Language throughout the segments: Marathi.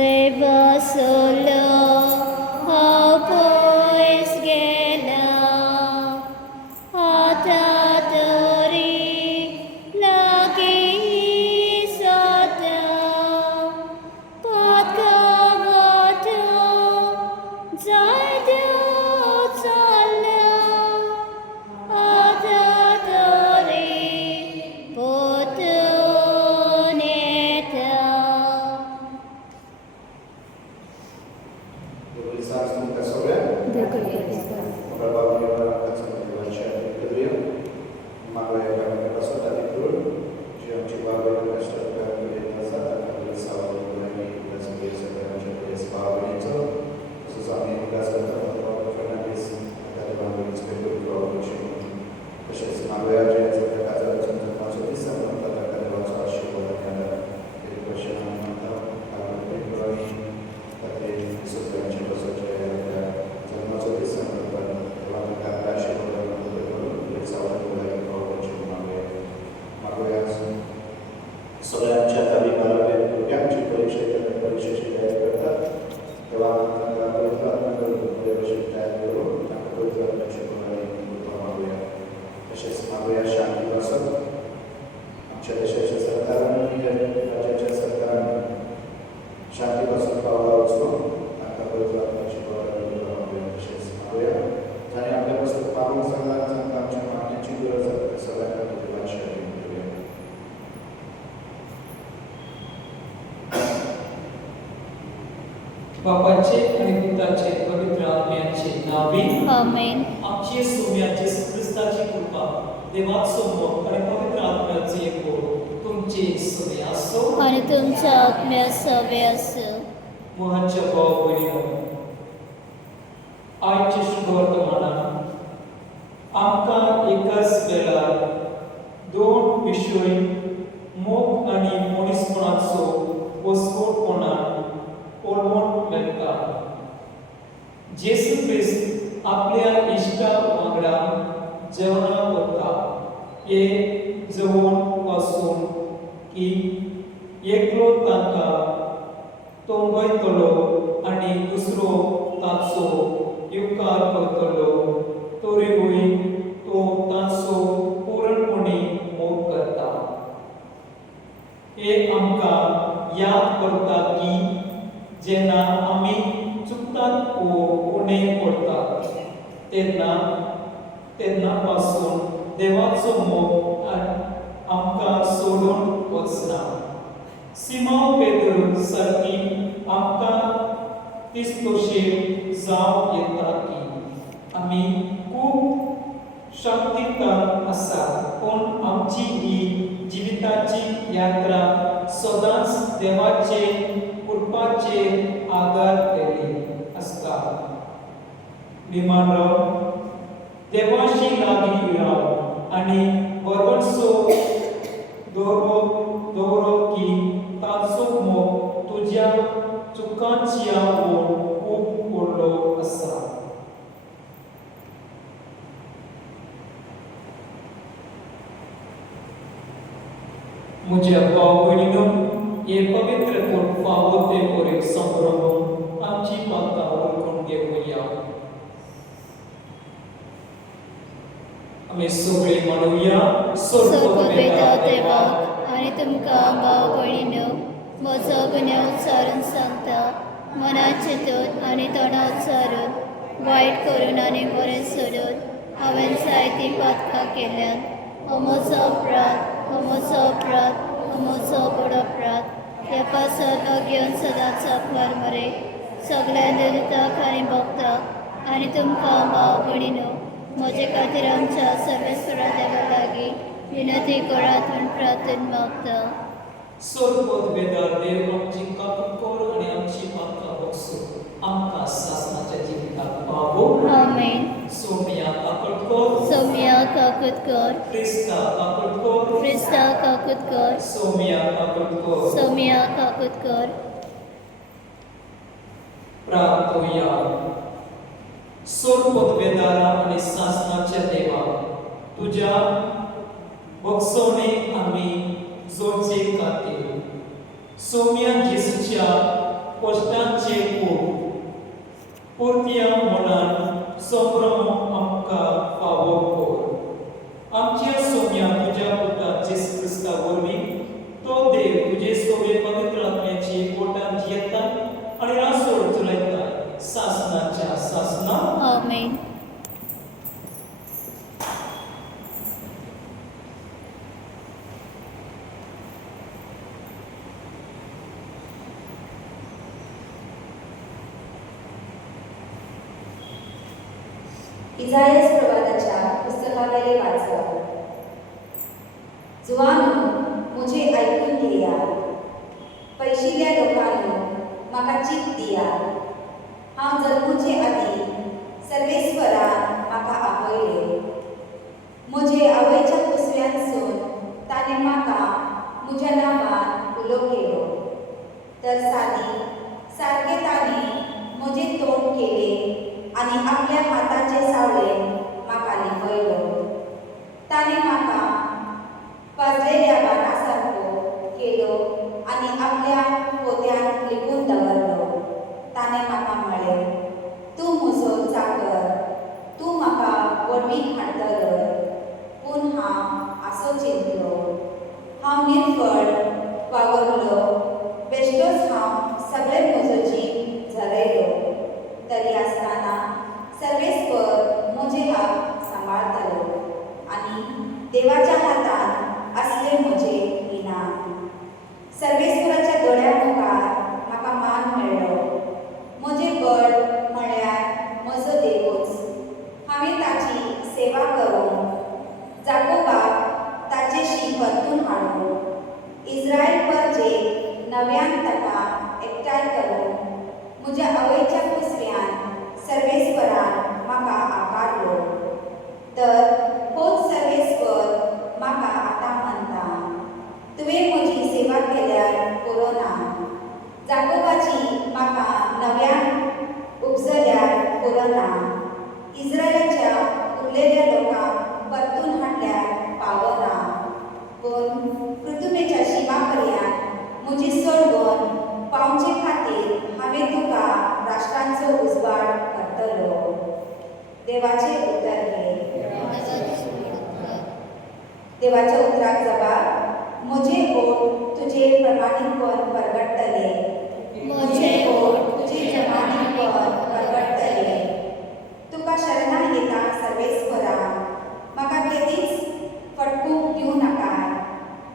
देवासलो हांव पयस गेला आतां तरी लागीं सदा पदकावतो जायत्यो चल्ल्या आतां तरी परतून येता. बापाचे आणि पुत्राचे पवित्र आत्म्याचे नावे आमेन. आमचे सोम्याचे ख्रिस्ताची कृपा देवाचो मोग आणि पवित्र आत्म्याचे एक तुमचे सगळे असो आणि तुमच्या आत्म्या सवे असो. मोहाच्या भाव भयणीनो, आयचे शुभ वर्तमानान आमकां एकाच वेळार दोन विशय मोग आणि मनीसपणाचो वसपोटपणान ओळमून मेळटा. जेसू ख्रिस्त आपल्या इश्टा वांगडा जेवणा करता हे जवळ पासून की एकलो तांकां तोंबयतलो आनी दुसरो ताचो उपकार करतलो तरीय तो ताचो पूर्णपणी मोग करता. हे आमकां याद करता की जेन्ना आमी चुकतात वो उणें पडतात तेन्ना पासून देवाचो मोग आमकां सोडून वचना. सिमांव पेद्र सारकी आमकां तिस्तोशेर जावं येता की आमी खूब शक्तिकान आसा पूण आमची ही जिविताची यात्रा सदांच देवाचे कृपाचेर आदारलेली आसता. निमाणो देवाशी लागीं राव आनी बरोसो दवरो की ताचो मोग तुज्या चुकांच्या खूब व्हडलो आसा. म्हज्या भाव भयणीनो, हे पवित्र कोण फावो ते बरे संभ्रमून आमची पातां वळखून घेवया. आमी सगळी म्हणुया, सर्ववेदा देवाक आनी तुमकां भाव भयणीनो, म्हजो गुन्यांव उच्चारून सांगता. मनात चिंतून आनी तोंडां उच्चारून वायट करून आनी बरें सोडून हांवें जायतीं पातकां केल्यान. हो म्हजो अपराध, हो म्हजो अपराध, हो म्हजो बड अपराध. ह्या पासून हो घेवन सदांच अपवार मरे सगळ्या देवताक आनी भक्ताक आनी तुमकां भाव भयणीनो, म्हजे खातीर आमच्या सर्वेस्वरा देवा लागीं विनंती करात म्हूण प्रार्थना मागता. सोरपद वेदार देव आमची काकूर आनी आमची पातकां बक्षू आमकां सासणाच्या जिविताक पावो. आमेन. सोम्या काकूर, सौम्या काकुतकर, क्रिस्ता काकूर, क्रिस्ता काकुतकर, सोम्या काकूर. सौम्या काकुतकर. प्रार्थोया. सोरपद वेदारा आनी सासणाच्या देवा, तुज्या बक्षोणे आमी जोडचे खातीर सोम्या जेसूच्या कश्टांचे खूब पुर्तिया मनान संभ्रम आमकां फावो कर आमच्या सोम्या तुज्या पुता जेसू क्रिस्ता वरवीं तो देव तुजे सोबे पवित्र आत्म्याची पोटांत येता आनी रासोड चलयता सासनाच्या सासना आमेन. इसायास प्रवादाच्या पुस्तकावेले वाचप. जुवानो मुझे ऐकून घेया, पैशिल्या लोकांनो म्हाका चित दिया. हांव जल्मुचे आदी सर्वेस्वरान म्हाका आपयले. म्हजे आवयच्या कुसव्यांसून ताणें म्हाका म्हज्या नांवान उलो केलो. तर सारके ताणें म्हजें तोंड केलें आनी आपल्या हाताचे सावळेन म्हाका लिपयलो. ताणें म्हाका पाजलेल्या बाणा सारको केलो आनी आपल्या पोत्यान लिपून दवरलो. ताणें म्हाका म्हळें, तूं म्हजो चाकर, तूं म्हाका वडवीक हाडटलो. पूण हांव आसो चिंतलो, हांव निर्फळ वावरलो, बेश्टोच हांव सगळें म्हजो जीव झरयलो. तरी आसतना सर्वेस्वर म्हजे हात सांबाळटलो आनी देवाच्या हातान असले म्हजे इनाम. सर्वेस्वराच्या दोळ्या मुखार म्हाका मान मेळ्ळो. म्हजे बळ म्हळ्यार म्हजो देवूच. हांवें ताची सेवा करून जाकोबाक ताचेशी परतून हाडून इस्रायल परजेक नव्यान ताका एकठांय करून म्हज्या आवयच्या कुसव्यान सर्वेस्वरान म्हाका आकारलो. तर होच सर्वेस्वर म्हाका आतां म्हणटा, तुवें म्हजी सेवा केल्यार पुरो ना. जाकोबाची म्हाका नव्यान उपजल्यार पुरो ना. इस्रायलाच्या उरलेल्या लोकांक परतून हाडल्यार पावना. पूण पृथ्वीच्या शिमा पर्यंत म्हजी सोडवण पावचे खातीर हांवें तुका राष्ट्रांचो उजवाड करतलो. देवाचे उतर घे. देवाच्या उतराक जबाब, म्हजे ओठ तुजे प्रमाणीकपण परगडटले. म्हजे ओठ तुजे प्रमाणीकपण परगडटले. तुका शरणां येता सर्वेस्वरा, म्हाका केदीच फटकूंक दिवं नाका.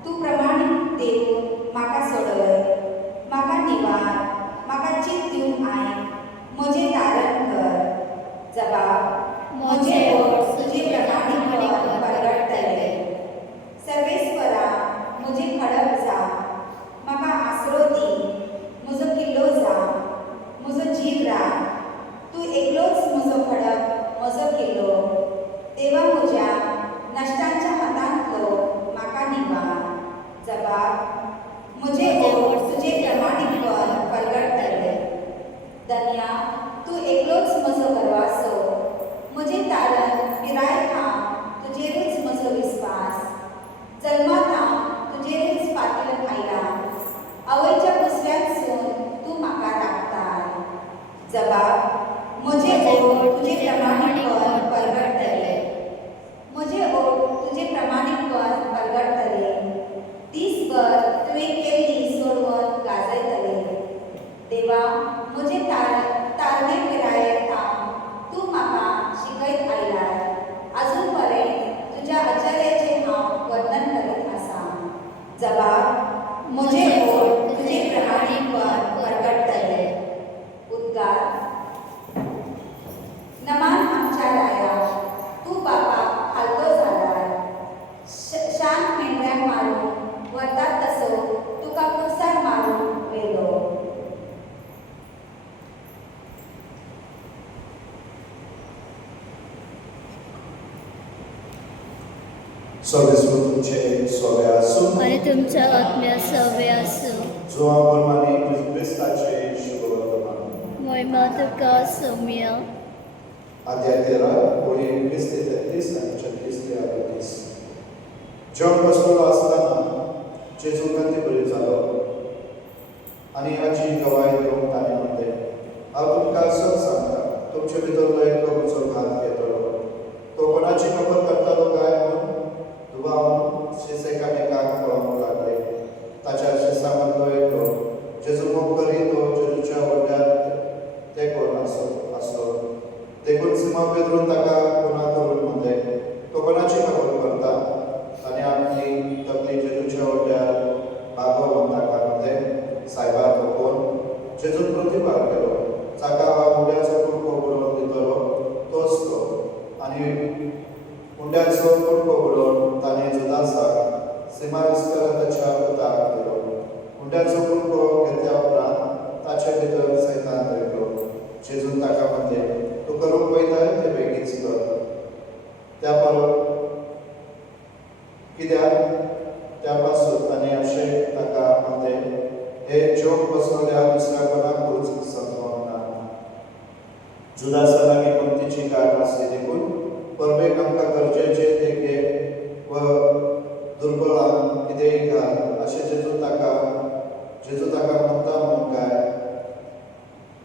तूं प्रमाणीक देव म्हाका सोडय. म्हाका निवार, म्हाका चित दिवन आयक. म्हजें तारण कर. जबाब, म्हजे ओठ तुजे प्रमाणीकपण परगडटले. सर्वेस्वरा, म्हजें खडप जा. म्हाका आसरो दी. म्हजो किल्लो जा. म्हजो जीव राख. तूं एकलोच म्हजो खडप, म्हजो किल्लो. देवा म्हज्या नश्टांच्या हातांतलो म्हाका निवार. जबाब, म्हजे ओठ तुजे प्रमाणीकपण परगडटले. धन्या, तूं एकलोच म्हजो गर्वासो. म्हजें तारण पिराय हांव तुजेरूच म्हजो विस्वास. जल्मांत हांव तुजेरूच फाटील आयला. आवयच्या कुसव्यांतसून तूं म्हाका राखता. जबाब, म्हजे ओठ तुजे प्रमाणीकपण परगडटले. म्हजे ओठ तुजे प्रमाणीकपण परगडटले. दीसभर तुवें केल्ली सोडवण गाजयतले. देवा, म्हजें तारणे पिरायेंत तूं म्हाका शिकयत आयलाय. आजून पर्यंत तुज्या आचार्याचें हांव वर्णन करीत आसां. जबाब, म्हजे ओठ तुजे प्रमाणीकपण परगडटले. उद्गार. नमान आमच्या राया, तूं बापाक हालतो जाल्यार. शांत मेंढऱ्यांक मारून वतात तसो तुका कुसार मारून वेलो. सर्वेस्वर तुमचे सोवे आसूं आनी तुमच्या आत्म्या सव्य आसूं. जुवाप्रमाणे क्रिस्ताचे शुभवर्तमान. महिमा तुका सौम्य. Addiatera, होळी 20-33 आणि 36-38. जग बसलेलो आसतना जेजू कंती बरी जालो आनी हाची गवाय दिवंक जेजून प्रतिपाळ केलो, जाका हांव मुंड्याचो कुडको बुडोवन दितलो तोच तो. आनी मुंड्याचो कुडको बुडोवन ताणें जुदासाक सिमा इस्करियोताच्या पुताक दिलो. मुंड्याचो कुडको घेतल्या उपरांत ताचे भितर सैतान धरलो. जेजून ताका म्हणले, तूं करूंक वयता तें बेगीच कर. त्या कित्याक त्या पासून ताणें अशें ताका म्हणलें, हे जेवंक बसलेल्या दुसऱ्या कोणाकूच समजोंक ना. जुदासा लागीं पंक्तीची गाठ आसली देखून परबेक आमकां गरजेचे ते घे व दुर्बळांक कितेंय घाल अशें जेजू ताका म्हणटा म्हूण काय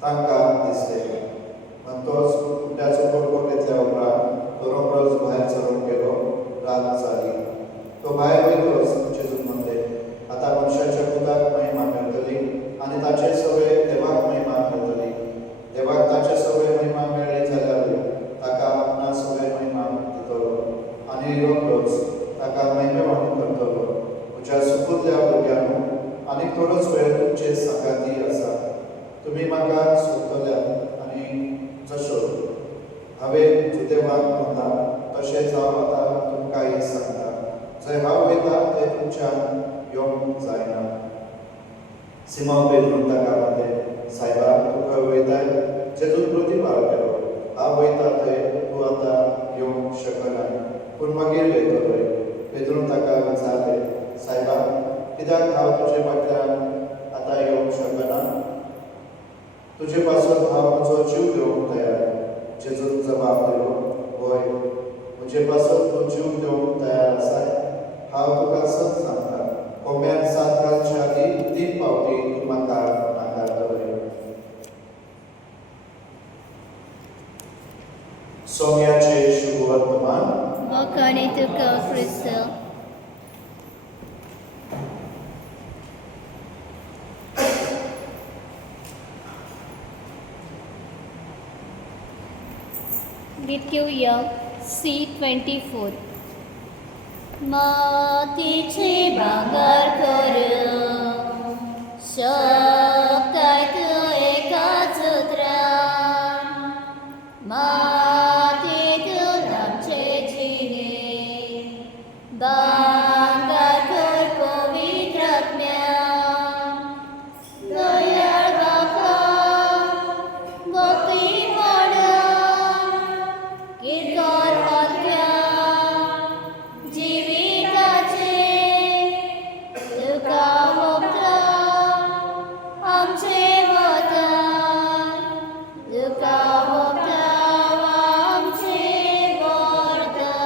तांकां दिसलें. तोच मुंड्याचो कुडको घेतल्या उपरांत तो रोखडोच भायर सरून गेलो. रात जाली. तो भायर वयतोच जेजून म्हणले, आतां मनशाच्या पुताक महिमा मेळटली आनी ताचे सगळे देवाक महिमा मेळटली. देवाक ताचे सगळे महिमा मेळ्ळी जाल्यार ताका आपणा सगळे महिमा दितलो आनी रोखडोच ताका महिमेवान करतलो. म्हज्या सुपुतल्या भुरग्यांनो, आनीक थोडोच वेळ तुमचे सांगाती आसा. तुमी म्हाका सोदतल्यात आनी जशो हांवें जुदेवाक म्हणटा तशेंच हांव आतां तुमकांय सांगता, जंय हांव वयता थंय तुमच्यान येवंक जायना. सिमोन पेद्रून ताका म्हणलें, सायबा तूं खंय वयताय? जेजून प्रतिपाळ केलो, हांव वयता थंय तूं आतां येवंक शकना, पूण मागीर येतलोय. पेद्रून ताका विचारलें, सायबा कित्याक हांव तुजे फाटल्यान आतां येवंक शकना? तुजे पासून हांव म्हजो जीव दिवंक तयार. जेजून जबाब दिलो, हय, म्हजे पासून तूं जीव दिवंक तयार आसाय? हांव तुका सत सांगता, कोंब्यान 7 रातच्या आदीं 3 फावटी तूं म्हाका नाकारतलोय. सोम्याचे शुभ वर्तमान. मोखाणी तुका क्रिस्त. गीत घेऊया C24. मातीचे भांगर करून शकताय तूं एकाच उतरान. मातयेंतून आमचे जिणे भांगर कर पवित्र आत्म्यान. दयाळ बापा, भक्ती म्हणून किरकोळ वाक्या जिविताचे तुका मोगता आमचे वतन. तुका मोगता आमचे वर्तन.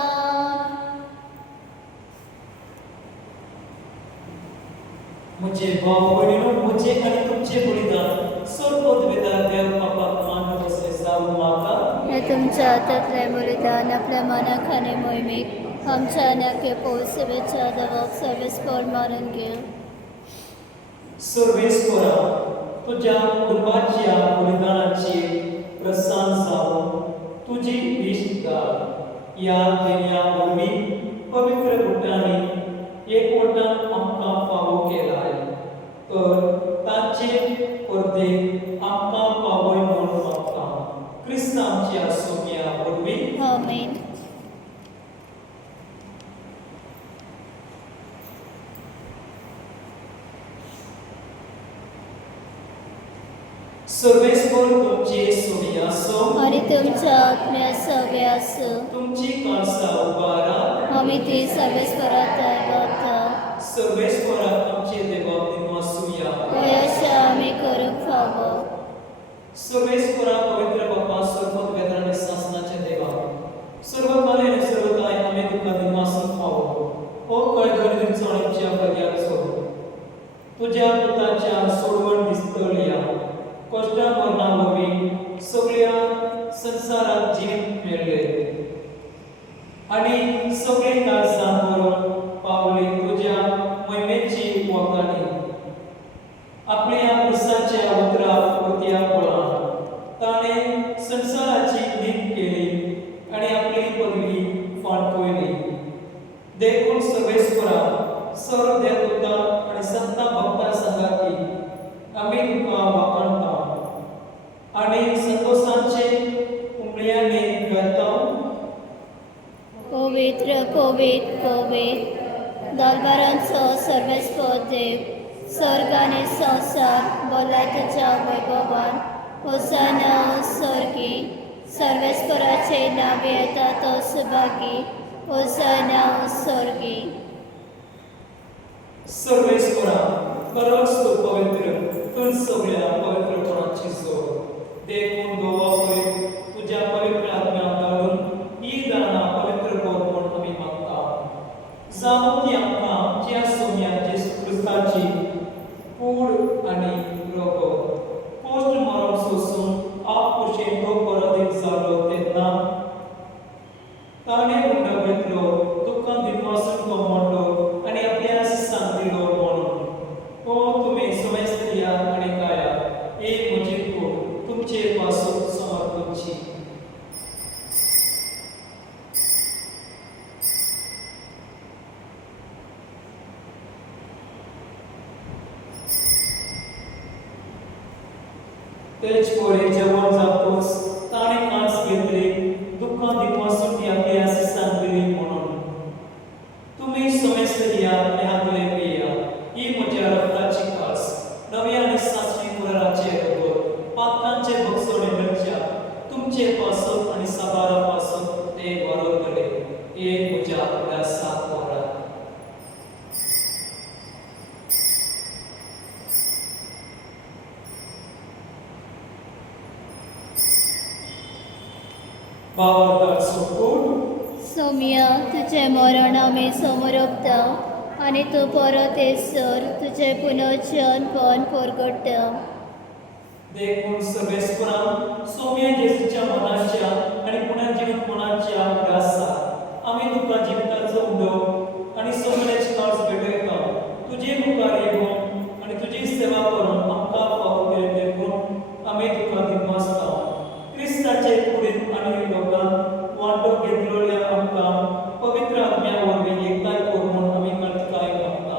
म्हजे भाव भयणीनो, म्हजे आनी तुमचे बलिदान सर्वोत वेदा देव बापाक मानत असे जावं म्हाका. हे तुमच्या हातांतले बलिदान आपल्या मनाक आनी मोहिमेक आमच्या नाक्य पौसेवेच्या देवाक सर्वेस्पर मारून घे. सर्वेस्परा, तुझ्या कुटुंबाच्या बलिदानाची प्रसन्न जावं तुजी इश्ट घाल. या देण्या वरवीं पवित्र गुटांनी एकवटान आमकां फावो केलाय, तर तांचे परदे आमकां पावय म्हूण मागता. क्रिस्त आमच्या सोम्या वरवीं. आमेन. सर्वेस्पर तुमचे सोमी आसो आणि तुमच्या आत्म्या सव्या आसो. तुमची काळसा उबारा. आमी ती सर्वेस्परात गाता. सर्वेस्पराक आमचे देवा दिनो आसूया. अशें आमी करूंक फावो. सर्वेस्परा पवित्र बापा सर्वोत वेदांनी शासनाचे देवा, सर्वकालीन आनी सर्वकाय आमी तुका दिनो आसूंक फावो. हो कळघडीचो आमच्या भरयाचो तुज्या पुताच्या सोडवण दिसतल्या कश्टा मरणा वरवीं सगळ्या संवसाराक जीण मेळ्ळे आनी सगळी काळजां भरून पावली तुज्या मोहिमेची वखाणी. आपल्या पुरसाच्या उतराक परत्या पळोवन ताणें संवसाराची नीत केली आनी आपली पदवी फांटकयली. देखून सर्वेस्परा, सर्व देवदूतां आनी संतां भक्तां सांगाती आमी तुका वखाणटा. संसार बोलाय तुझ्या वैभवान होसाना स्वर्गी सर्वेस्पराचे नावे येता तो सुभागी होसाना स्वर्गी. सर्वेस्परा खरोच तू पवित्र तू सगळ्या पवित्रपणाची जोड देखून दोवावरील तुझ्या पवित्र आत्म्या धाडून ही दाना पवित्र कर म्हूण आमी मागता. जावं ती आमकां आमच्या सोम्या जेजू क्रिस्ताची कूड आनी रगत पोस्ट मरण सोसून आप कुशेन तो परत एक जालो तेन्ना ताणें उंडो घेतलो दुखां दिनवासून तो मोडलो आनी आपल्या सांग दिलो म्हणून हो तुमी समेस्त या आनी काया एक म्हजी कूड तुमचे पासून समर्पणची. तेच पोळे जेवण जातोच ताणें कांस घेतली दुखां दिनवासून ती आपल्या सांग दिली म्हणून तुमी समेस्त या आनी हातले पिया ही म्हज्या रक्ताची कास नव्या आनी सासवी पुराचे रगत पातकांचे भक्षणे लज्जा तुमचे पासून आनी साबारा पासून ते वरोद करे एक म्हज्या आपल्या सात वरां. भावार्थाचो कूड सौम्या तुझे मरण आमी समोरपता आनी तूं परत येसर तुझे पुनर्जन पण परगट्टा. देखून सर्वेस्परान सौम्य जेजूच्या मनाच्या आनी पुनर्जीवनपणाच्या उदासा आमी तुका जिविताचो उंडो आनी सगळेच काळज भेटयता. तुजे मुखार येवून आनी तुजी सेवा करून आमकां फावो केले देखून आमी तुका दिनवासता. क्रिस्ताचे कुडींत आनी लोकांत वांटो घेतलेल्या आमकां पवित्र आत्म्या वरवीं एकताय कर म्हूण आमी कार्तिकाय मागता.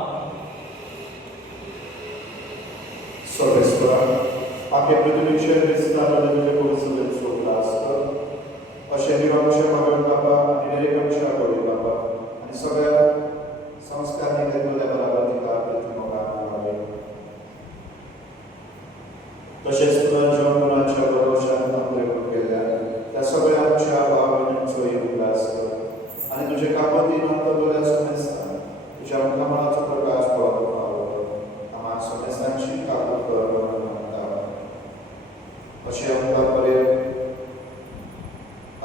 सर्वेस्परा आपल्या पृथ्वीच्या क्रिस्ताला तुझे कोसले सोडला असतं अशें निरंकुश भगवान बापा आनी निरंकुश गोडी बापा आनी सगळ्या संस्कारांनी घेतलेल्या बराबर तिका प्रतिमोगान मानले. तशेंच पुनर्जन्माच्या भरोशान आमचे केल्या त्या सगळ्या आमच्या भावनांचो उल्हास कर आनी तुजे कामती नंतर बऱ्या समेस्तान तुज्या अंतमनाचो प्रकाश पळोवंक पावलो आम्हा समेस्तांची काकूट कर म्हणून मागता. अशें आमकां बरें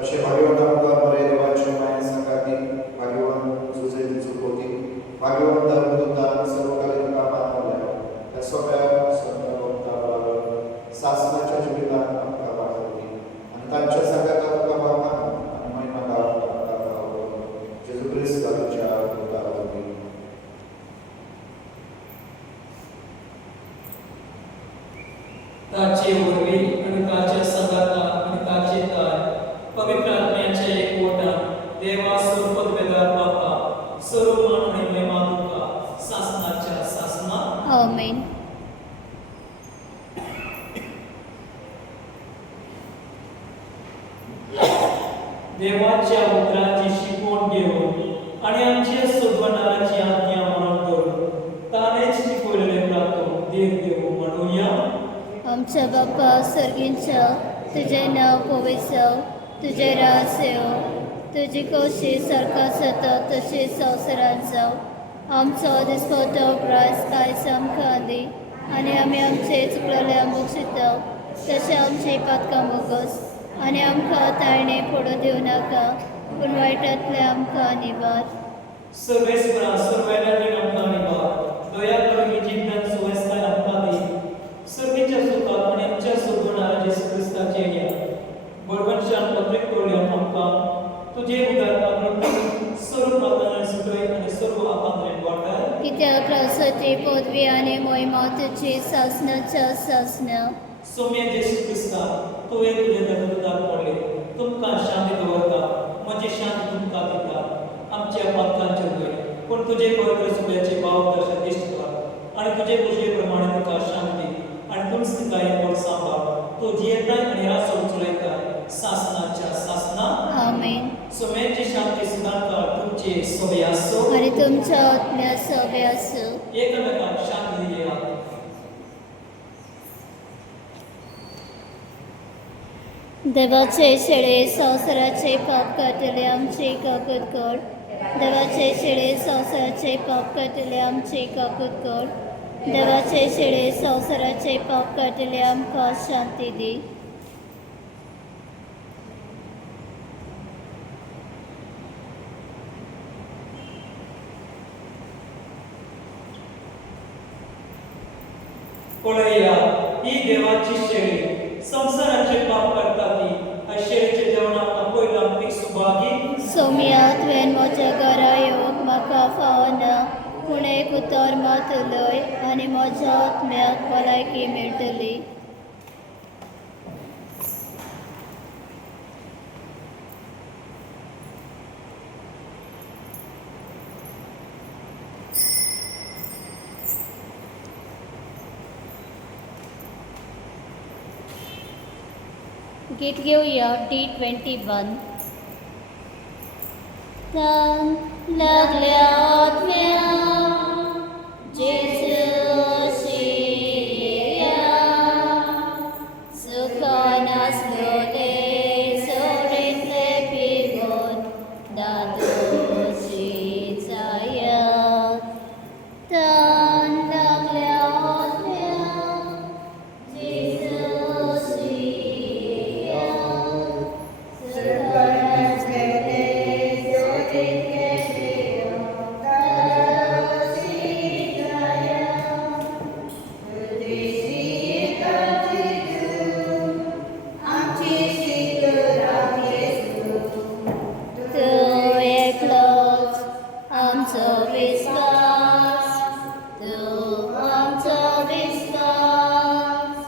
अशें भाग्यवान आमकां बरें देवाचे मायेन संगाती भाग्यवान झुजे चुकोवपी भाग्यवान धर्मदूतान सर्वकालीन कामांत मोल्या त्या सगळ्या संत भक्तां बरोबर सासणाच्या जिवितांत आमकां वाटली आनी तांच्या संगाताक तुका वाखाण आनी महिमा गावपाक जेजू क्रिस्त तुज्या पुता वरवीं. ताचे वरवीं आनी ताच्या संगाता आनी ताचे ताय पवित्र आत्म्याच्या एकवटान देवा सर्वपद वेदार बापा सर्व मान आनी महिमा तुका सासणाच्या सासना. आमेन. देवाच्या उतरांची शिकवण घेवन आनी आमच्या सद्वनाराची आज्ञा मरण करून ताणेच शिकवलेले प्रार्थना देव देव म्हणुया. आमच्या बाप्पा सर्गींच्या तुझे नाव पवित्र जावं तुझे राज येवं तुजी कशी सरकार जाता तशी संवसारांत जावं आमचो दिसपतो प्रायस आयज आमकां दी आनी आमी आमचे चुकलेल्या मुक्षिता तशें आमची पातकां मोगस आनी आमकां ताळणे पडूं दिवं नाका पूण वायटांतले आमकां निवार. सर्वेस्परा सर्वेल्यांनी आमकां निवार दया करून ही जिवितांत सुवेस्ताय आमकां दी. सर्वेच्या सुखाक आनी आमच्या सद्गुणार जेजू क्रिस्ताचे या बडवंशान पत्रीक करून आमकां तुजे उदार आग्रह सर्व मातांनी सुटय आनी सर्व आकांत्रेन वाटाय. कित्याक रासाची पदवी आनी मोहिमा तुजी सासणाच्या सासना. सौम्य जेजू क्रिस्ता तुवें तुजे धर्मदूताक पडले तुमकां शांती दवरता म्हजी शांती तुमकां दिता. आमच्या पातकांचे उदय पूण तुजे पवित्र सुबेचे भाव दर्शन दिश्ट कर आनी तुजे कुशे प्रमाणे तुका शांती आनी तुमस्तिकाय पड सांबाळ तूं जियेताय आनी रासो चलयताय सासणाच्या सासना. आमेन. सौम्याची शांती सदांकाळ तुमचे सवय आसो आनी तुमच्या आत्म्या सव्या आसूं. एकमेकांक शांती दिया. देवाचे शेळे संसाराचे पाप काटले आमचे काकूत कर. देवाचे शेळे संसाराचे पाप काटले आमचे काकूत कर. देवाचे शेळे संसाराचे पाप काटले आमकां शांती दी. पळया ही देवाची शेळी संसाराचे पाप करता ती ह्या शेळीच्या जेवणाक आपयला आमी सुभागी. सोम्या तुवें म्हज्या घरा येवंक म्हाका फावना पूण एक उतर मात उलय आनी म्हज्या आत्म्याक भलायकी मेळटली. गीत घेऊया D21. तान लागल्या आत्म्या जेजूशी या सुखान आसलोले सोडीतले पिगोन दादोशी जायात. तान लागल्या आत्म्या जेजूशी या सुखान आसलोले सोडीतले पिगोन दादोशी जायात. तूं एकलोच आमचो विस्वास. तूं आमचो विस्वास.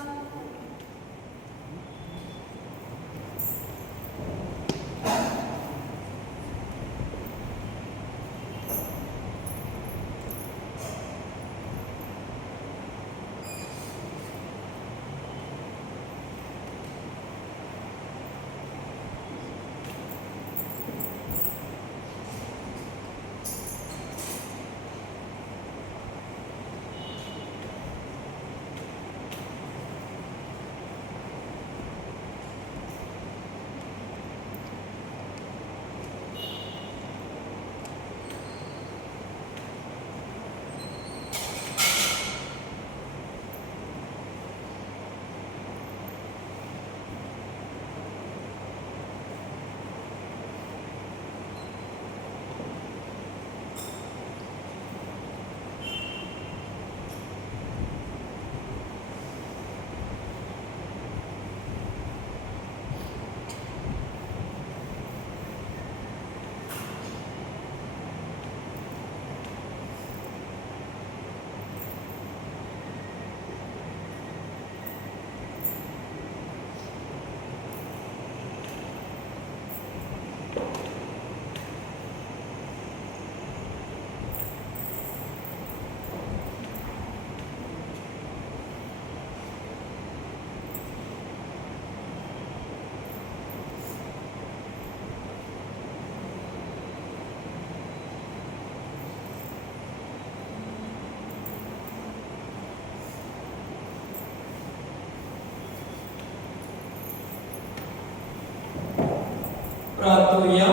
प्रार्थूया.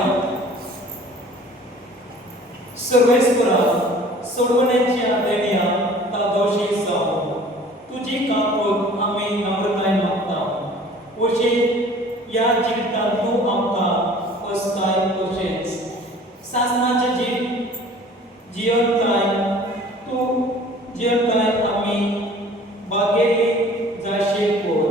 सर्वेस्परा सोडवण्याच्या देण्या ता दोशी जावं तुझी काकूत आमी नम्रताय मागता. अशे या जिवितांत तूं आमकां असताय तशेंच सासणाचें जियनताय तूं जियनताय आमी बागेली जायशे कोर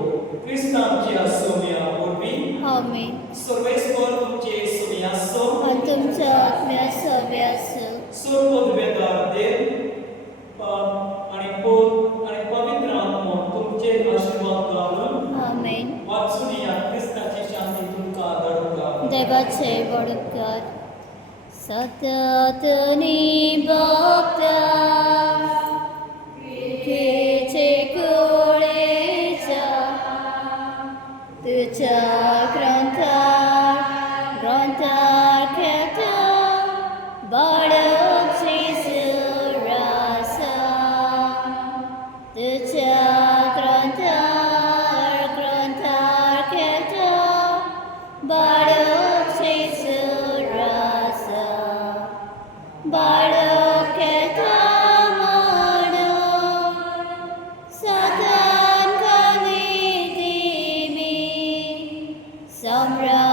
क्रिस्तांच्या सोम्या वरवीं. आमीन. सर्वेस्पर तुमचे सोमी आसो आनी तुमच्या आत्म्या सव्या आसूं. सोड वेदार देव आणि पोत आणि पवित्र आत्मा तुमचेर आशीर्वाद घालून आमीन. वाचून या क्रिस्ताची शांती तुमकां धाडूंका. देवाचे बडकार सतत निभता पिठेचे कोळेच्या तुझ्या ग्रंथार खेळता बाळगची सुरासा. तुझ्या ग्रंथार खेळता राम राम